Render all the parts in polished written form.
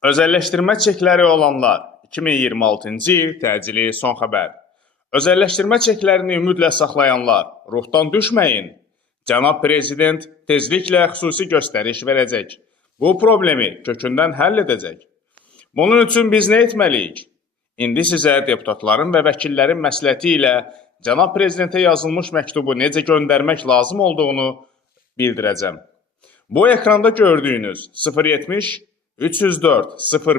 Özəlləşdirmə çekləri olanlar 2026-cı il təcili son xəbər. Özəlləşdirmə çeklərini ümidlə saxlayanlar, ruhdan düşməyin. Cənab Prezident tezliklə xüsusi göstəriş verəcək. Bu problemi kökündən həll edəcək. Bunun üçün biz nə etməliyik? İndi sizə deputatların və vəkillərin məsləhəti ilə Cənab Prezidentə yazılmış məktubu necə göndərmək lazım olduğunu bildirəcəm. Bu ekranda gördüyünüz 070 304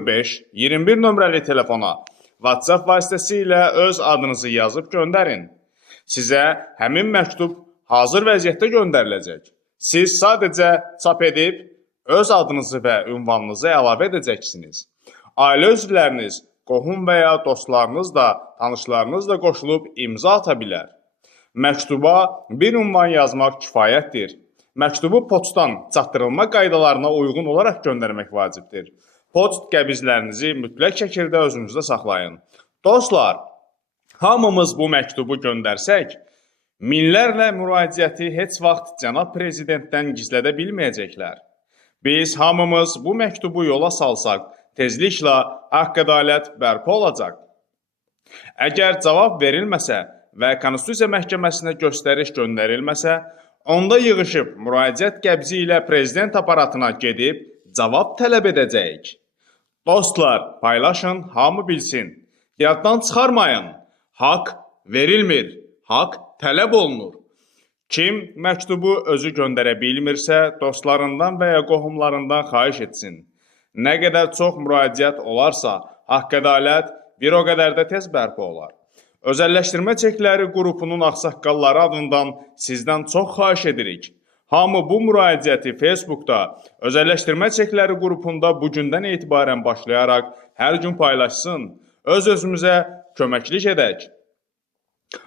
05 21 nömrəli telefona WhatsApp vasitəsilə öz adınızı yazıb göndərin. Sizə həmin məktub hazır vəziyyətdə göndəriləcək. Siz sadəcə çap edib öz adınızı və ünvanınızı əlavə edəcəksiniz. Ailə üzvləriniz, qohum və ya dostlarınız da, tanışlarınız da qoşulub imza ata bilər. Məktuba bir ünvan yazmaq kifayətdir. Məktubu poçtdan çatdırılma qaydalarına uyğun olaraq göndərmək vacibdir. Poçt qəbizlərinizi mütləq şəkildə özünüzdə saxlayın. Dostlar, hamımız bu məktubu göndərsək, minlərlə müraciəti heç vaxt Cənab Prezidentdən gizlədə bilməyəcəklər. Biz hamımız bu məktubu yola salsaq, tezliklə haqq-ədalət bərpa olacaq. Əgər cavab verilməsə və Konstitusiya Məhkəməsinə göstəriş göndərilməsə, onda yığışıb müraciət qəbzi ilə prezident aparatına gedib cavab tələb edəcəyik. Dostlar, paylaşın, hamı bilsin. Yaddan çıxarmayın. Haqq verilmir, haqq tələb olunur. Kim məktubu özü göndərə bilmirsə, dostlarından və ya qohumlarından xahiş etsin. Nə qədər çox müraciət olarsa, haqq-ədalət bir o qədər də tez bərpa olar. Özəlləşdirmə çekləri qrupunun ağsaqqalları adından sizdən çox xahiş edirik. Hamı bu müraciəti Facebookda özəlləşdirmə çekləri qrupunda bugündən etibarən başlayaraq hər gün paylaşsın, öz-özümüzə köməklik edək.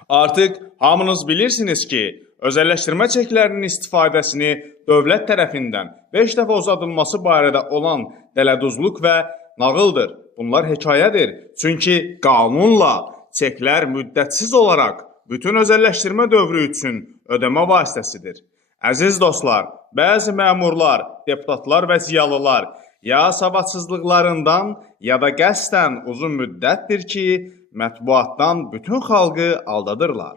Artıq hamınız bilirsiniz ki, özəlləşdirmə çeklərinin istifadəsini dövlət tərəfindən 5 dəfə uzadılması barədə olan dələduzluq və nağıldır. Bunlar hekayədir. Çünki qanunla çeklər müddətsiz olaraq bütün özəlləşdirmə dövrü üçün ödəmə vasitəsidir. Əziz dostlar, bəzi məmurlar, deputatlar və ziyalılar ya savadsızlıqlarından ya da qəsdən uzun müddətdir ki, mətbuatdan bütün xalqı aldadırlar.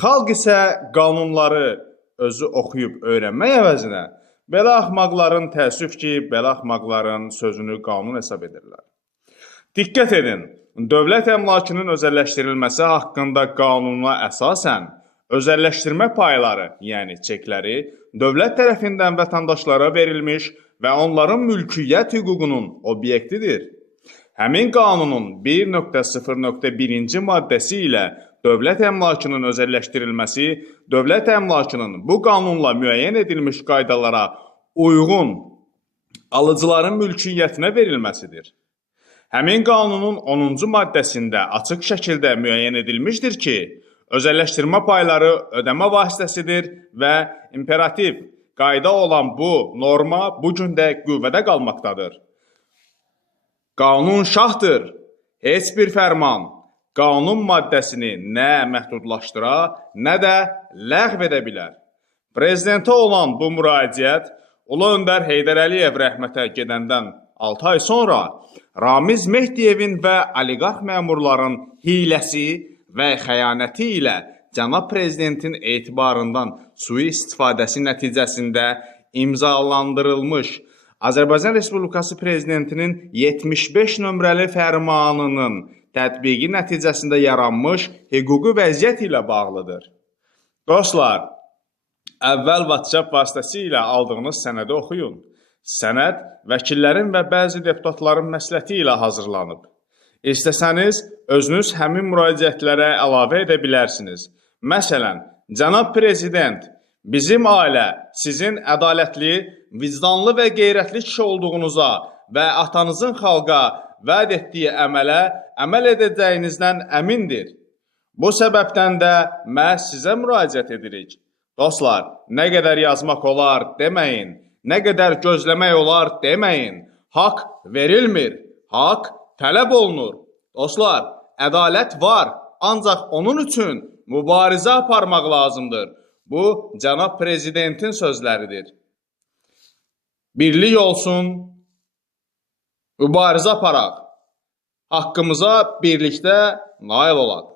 Xalq isə qanunları özü oxuyub öyrənmək əvəzinə belə axmaqların təəssüf ki, belə axmaqların sözünü qanun hesab edirlər. Diqqət edin, dövlət əmlakının özəlləşdirilməsi haqqında qanuna əsasən özəlləşdirmə payları, yəni çekləri, dövlət tərəfindən vətəndaşlara verilmiş və onların mülkiyyət hüququnun obyektidir. Həmin qanunun 1.0.1-ci maddəsi ilə dövlət əmlakının özəlləşdirilməsi, dövlət əmlakının bu qanunla müəyyən edilmiş qaydalara uyğun alıcıların mülkiyyətinə verilməsidir. Həmin qanunun 10-cu maddəsində açıq şəkildə müəyyən edilmişdir ki, özəlləşdirmə payları ödəmə vasitəsidir və imperativ qayda olan bu norma bugün də qüvvədə qalmaqdadır. Qanun şahdır, heç bir fərman qanun maddəsini nə məhdudlaşdıra, nə də ləğv edə bilər. Prezidentə olan bu müraciət Ulu Öndər Heydər Əliyev rəhmətə gedəndən 6 ay sonra Ramiz Mehdiyevin və oliqarx məmurların hiləsi və xəyanəti ilə Cənab Prezidentin etibarından sui-istifadəsi nəticəsində imzalandırılmış Azərbaycan Respublikası Prezidentinin 75 nömrəli fərmanının tətbiqi nəticəsində yaranmış hüquqi vəziyyət ilə bağlıdır. Dostlar, əvvəl WhatsApp vasitəsilə aldığınız sənədi oxuyun. Sənəd vəkillərin və bəzi deputatların məsləhəti ilə hazırlanıb. İstəsəniz, özünüz həmin müraciətlərə əlavə edə bilərsiniz. Məsələn, Cənab Prezident, bizim ailə sizin ədalətli, vicdanlı və qeyrətli kişi olduğunuza və atanızın xalqa vəd etdiyi əmələ əməl edəcəyinizdən əmindir. Bu səbəbdən də məhz sizə müraciət edirik. Dostlar, nə qədər yazmaq olar deməyin, nə qədər gözləmək olar deməyin. Haqq verilmir, haqq tələb olunur. Dostlar, ədalət var, ancaq onun üçün mübarizə aparmaq lazımdır. Bu, Cənab Prezidentin sözləridir. Birlik olsun, Mübarizə aparaq. Haqqımıza birlikdə nail olaq.